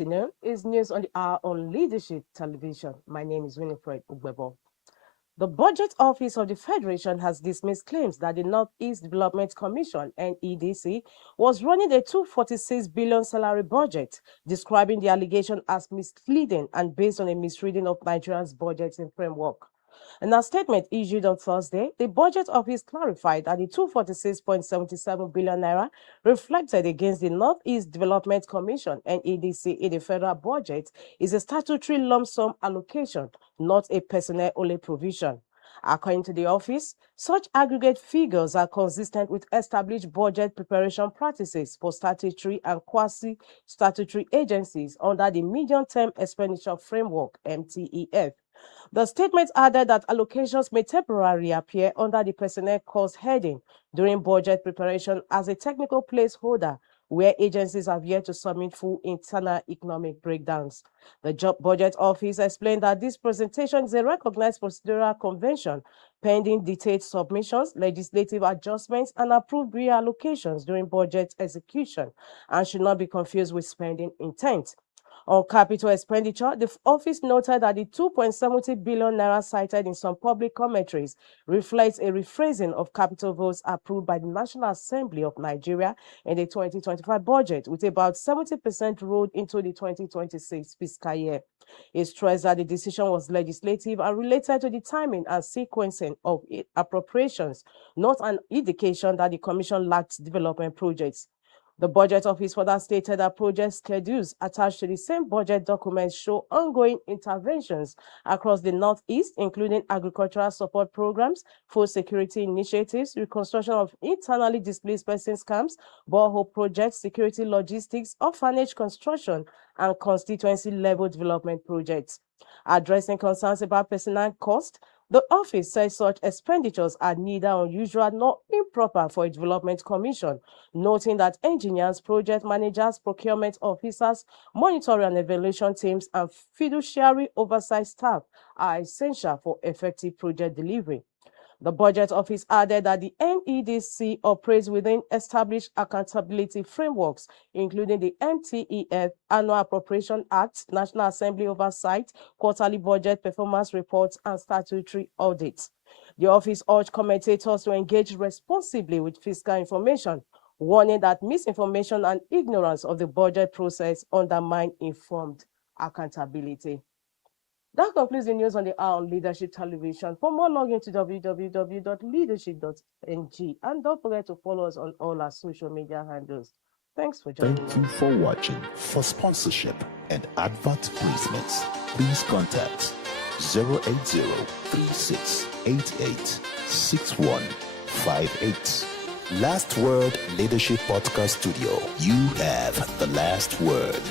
afternoon. It's news on the hour on Leadership Television. My name is Winifred Ugbebo. The Budget Office of the Federation has dismissed claims that the Northeast Development Commission, NEDC, was running a 246 billion salary budget, describing the allegation as misleading and based on a misreading of Nigeria's budgeting framework. In a statement issued on Thursday, the Budget Office clarified that the 246.77 billion naira reflected against the Northeast Development Commission (NEDC) in the federal budget is a statutory lump sum allocation, not a personnel-only provision. According to the office, such aggregate figures are consistent with established budget preparation practices for statutory and quasi-statutory agencies under the Medium-Term Expenditure Framework (MTEF). The statement added that allocations may temporarily appear under the personnel cost heading during budget preparation as a technical placeholder where agencies have yet to submit full internal economic breakdowns. The Budget Office explained that this presentation is a recognized procedural convention pending detailed submissions, legislative adjustments, and approved reallocations during budget execution and should not be confused with spending intent. On capital expenditure, the office noted that the 2.70 billion naira cited in some public commentaries reflects a rephrasing of capital votes approved by the National Assembly of Nigeria in the 2025 budget, with about 70% rolled into the 2026 fiscal year. It stressed that the decision was legislative and related to the timing and sequencing of appropriations, not an indication that the Commission lacked development projects. The Budget Office further stated that project schedules attached to the same budget documents show ongoing interventions across the Northeast, including agricultural support programs, food security initiatives, reconstruction of internally displaced persons camps, borehole projects, security logistics, orphanage construction, and constituency-level development projects. Addressing concerns about personnel cost, the office says such expenditures are neither unusual nor improper for a development commission, noting that engineers, project managers, procurement officers, monitoring and evaluation teams, and fiduciary oversight staff are essential for effective project delivery. The Budget Office added that the NEDC operates within established accountability frameworks, including the MTEF, Annual Appropriation Act, National Assembly Oversight, Quarterly Budget Performance Reports, and Statutory Audits. The office urged commentators to engage responsibly with fiscal information, warning that misinformation and ignorance of the budget process undermine informed accountability. That concludes the news on the hour on Leadership Television. For more, log into www.leadership.ng and don't forget to follow us on all our social media handles. Thanks for joining. Thank you for watching. For sponsorship and advert placements, please contact 080-3688-6158. Last Word Leadership Podcast Studio. You have the last word.